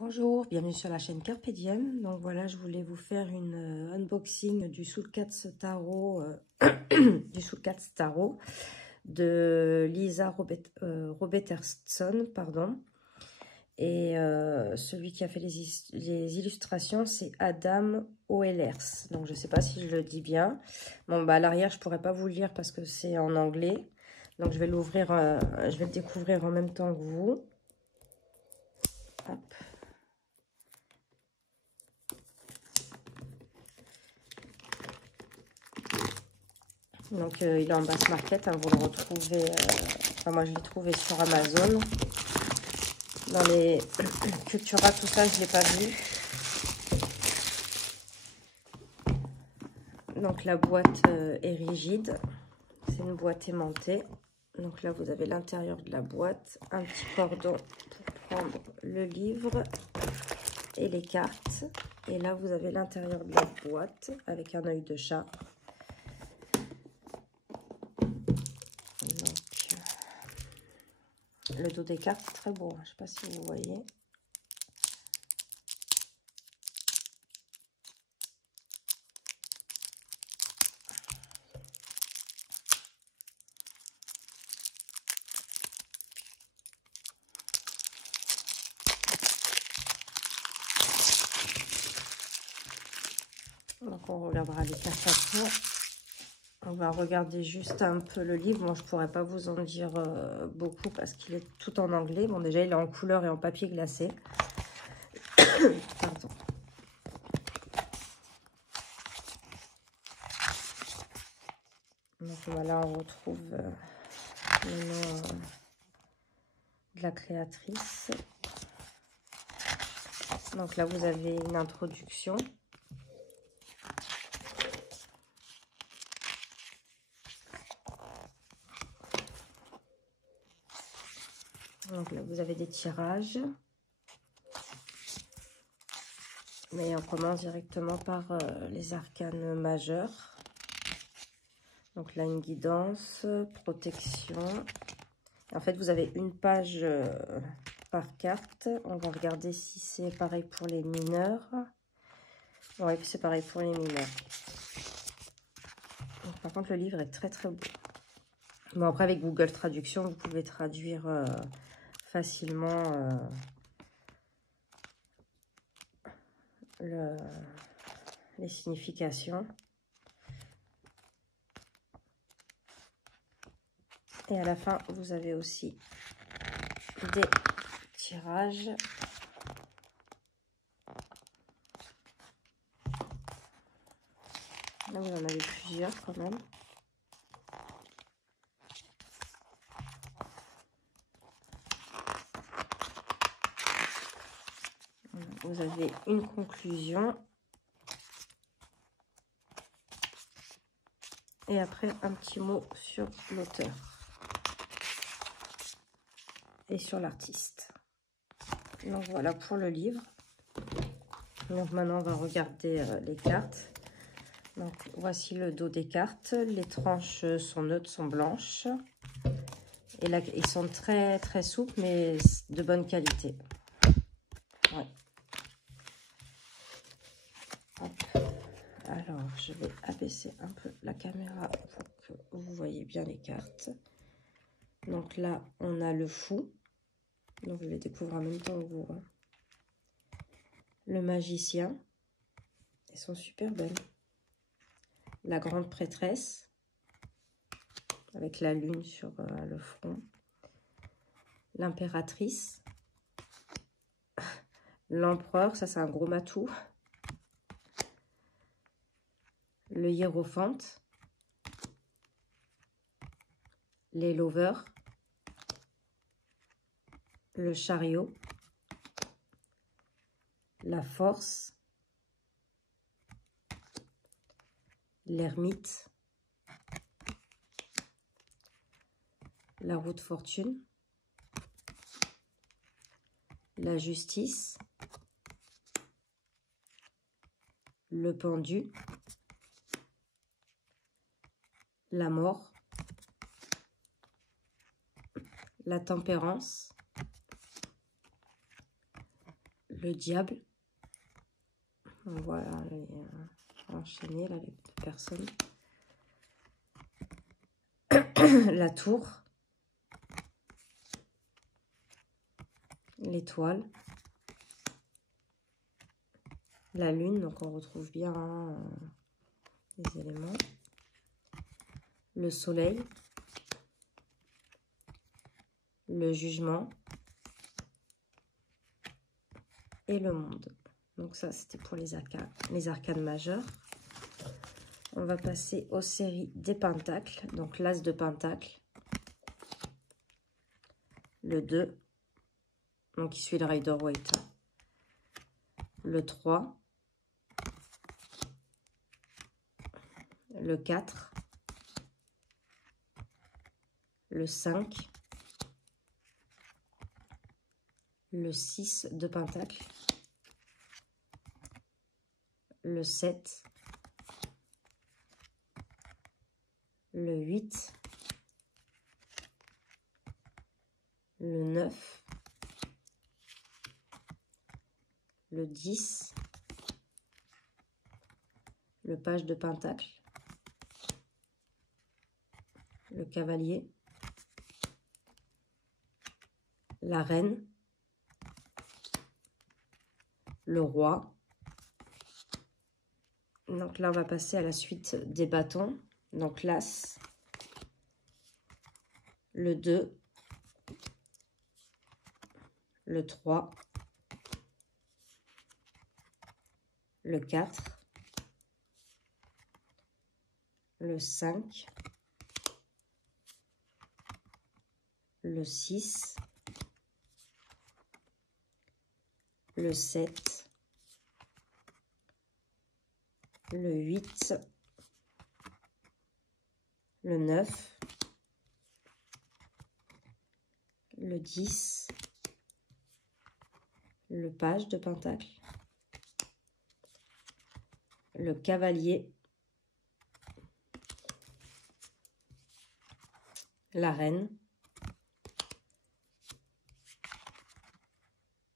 Bonjour, bienvenue sur la chaîne Carpe Diem. Donc voilà, je voulais vous faire une unboxing du Soul Cats Tarot, du Soul Cats Tarot de Lisa Robertson, pardon. Et celui qui a fait les illustrations, c'est Adam Oehlers. Donc je ne sais pas si je le dis bien. Bon, bah à l'arrière, je ne pourrais pas vous le lire parce que c'est en anglais. Donc je vais l'ouvrir, je vais le découvrir en même temps que vous. Hop. Donc il est en basse market, hein, vous le retrouvez, enfin moi je l'ai trouvé sur Amazon. Dans les Cultura, tout ça, je ne l'ai pas vu. Donc la boîte est rigide, c'est une boîte aimantée. Donc là vous avez l'intérieur de la boîte, un petit cordon pour prendre le livre et les cartes. Et là vous avez l'intérieur de la boîte avec un œil de chat. Le dos des cartes, très beau. Je ne sais pas si vous voyez. Donc on regardera les cartes après. On va regarder juste un peu le livre. Moi, je ne pourrais pas vous en dire beaucoup parce qu'il est tout en anglais. Bon, déjà, il est en couleur et en papier glacé. Pardon. Donc voilà, on retrouve le nom de la créatrice. Donc là, vous avez une introduction. Donc là, vous avez des tirages. Mais on commence directement par les arcanes majeurs. Donc là, une guidance, protection. En fait, vous avez une page par carte. On va regarder si c'est pareil pour les mineurs. Oui, c'est pareil pour les mineurs. Donc, par contre, le livre est très très beau. Bon, après, avec Google Traduction, vous pouvez traduire facilement les significations. Et à la fin, vous avez aussi des tirages. Là, vous en avez plusieurs quand même. Vous avez une conclusion. Et après, un petit mot sur l'auteur. Et sur l'artiste. Donc voilà pour le livre. Donc maintenant on va regarder les cartes. Donc voici le dos des cartes. Les tranches sont neutres, sont blanches. Et là ils sont très très souples mais de bonne qualité. Ouais. Hop. Alors je vais abaisser un peu la caméra pour que vous voyez bien les cartes. Donc là on a le fou. Donc je les découvre en même temps que vous. Hein. Le magicien. Elles sont super belles. La grande prêtresse. Avec la lune sur le front. L'impératrice. L'empereur, ça c'est un gros matou. Le hiérophante. Les lovers. Le chariot. La force. L'ermite. La roue de fortune. La justice. Le pendu. La mort. La tempérance. le diable. Voilà, enchaîner là, les deux personnes. La tour. L'étoile. La lune, donc on retrouve bien les éléments. Le soleil. Le jugement. Et le monde. Donc ça, c'était pour les arcanes majeures. On va passer aux séries des pentacles. Donc l'as de pentacle. Le 2. Donc qui suit le Rider-Waite. Le 3. Le 4. Le 5. Le 6 de pentacle. Le 7. Le 8. Le 9. Le 10. Le page de pentacle. Le cavalier. La reine. Le roi. Donc là, on va passer à la suite des bâtons. Donc l'as, le 2, le 3, le 4, le 5, le 6, le 7, le 8, le 9, le 10, le page de pentacle, le cavalier, la reine,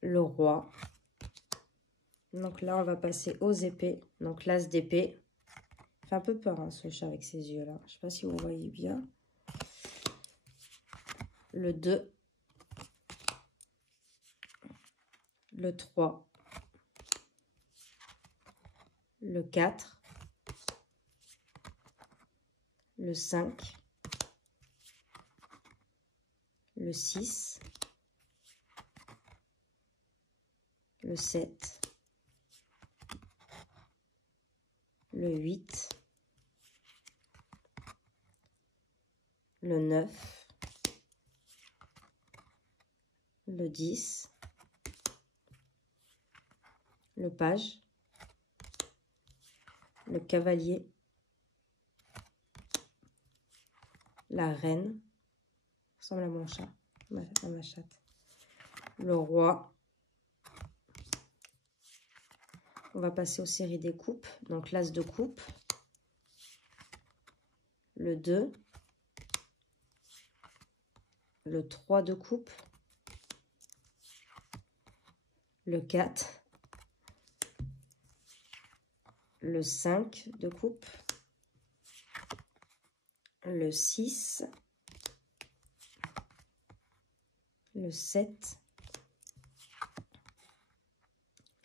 le roi. Donc là, on va passer aux épées. Donc l'as d'épée. Il fait un peu peur, hein, ce chat avec ses yeux-là. Je ne sais pas si vous voyez bien. Le 2. Le 3. Le 4. Le 5. Le 6. Le 7. Le 8. Le 9. Le 10. Le page. Le cavalier. La reine. Ça ressemble à mon chat, à ma chatte. Le roi. On va passer aux séries des coupes. Donc l'as de coupe. Le 2. Le 3 de coupe. Le 4. Le 5 de coupe. Le 6. Le 7.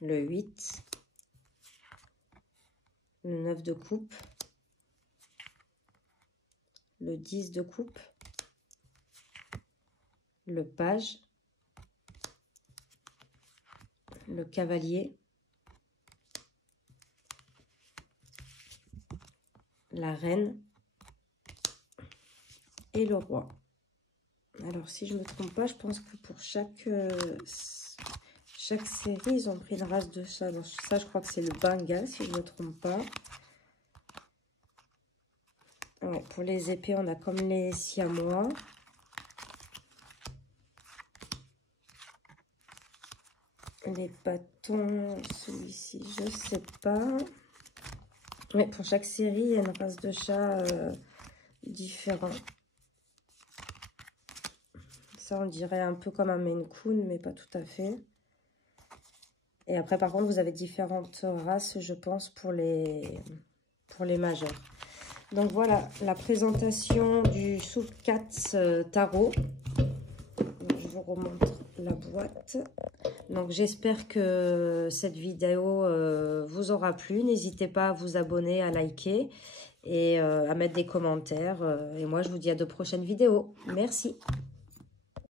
Le 8. Le 9 de coupe. Le 10 de coupe. Le page. Le cavalier. La reine. Et le roi. Alors, si je ne me trompe pas, je pense que pour chaque série, ils ont pris une race de chat. Donc, ça, je crois que c'est le Bengale, si je ne me trompe pas. Ouais, pour les épées, on a comme les siamois. Les bâtons, celui-ci, je ne sais pas. Ouais, pour chaque série, il y a une race de chat différente. Ça, on dirait un peu comme un Maine Coon, mais pas tout à fait. Et après, par contre, vous avez différentes races, je pense, pour les majeurs. Donc voilà, la présentation du Soul Cats Tarot. Je vous remontre la boîte. Donc j'espère que cette vidéo vous aura plu. N'hésitez pas à vous abonner, à liker et à mettre des commentaires. Et moi, je vous dis à de prochaines vidéos. Merci.